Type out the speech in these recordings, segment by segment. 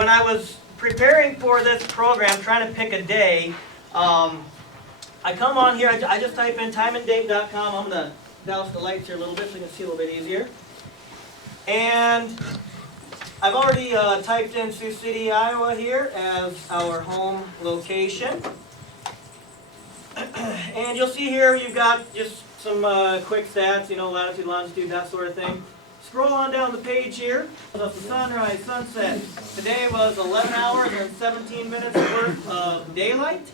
when I was preparing for this program, trying to pick a day, I come on here, I just type in timeanddate.com. I'm going to douse the lights here a little bit so you can see a little bit easier. And I've already typed in Sioux City, Iowa here as our home location. And you'll see here you've got just some quick stats, you know, latitude, longitude, that sort of thing. Scroll on down the page here. The sunrise, sunset. Today was 11 hours and 17 minutes worth of daylight.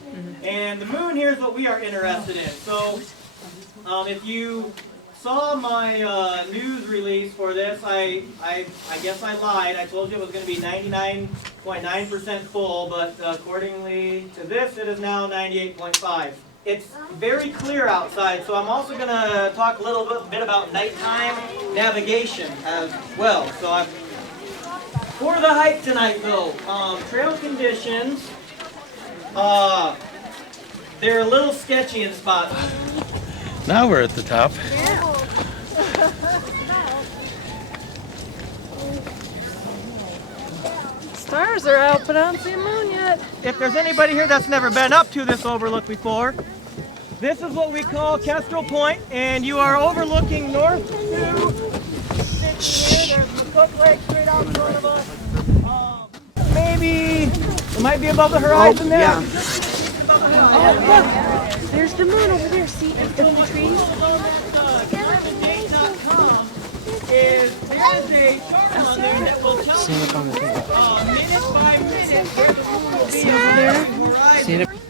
And the moon here is what we are interested in. So if you saw my news release for this, I guess I lied. I told you it was going to be 99.9% full, but accordingly to this, it is now 98.5. It's very clear outside, so I'm also going to talk a little bit about nighttime navigation as well. So for the hike tonight, though, trail conditions, they're a little sketchy in spots. Now we're at the top. Yeah. Stars are out, but I don't see a moon yet. If there's anybody here that's never been up to this overlook before, this is what we call Kestrel Point, and you are overlooking North Sioux City here. There's McCook Lake straight out in front of us. Maybe it might be above the horizon there. Yeah. Oh, look! There's the moon over there. See, in the trees. Is a chart on there that will tell you minute by minute where the moon will be on the horizon.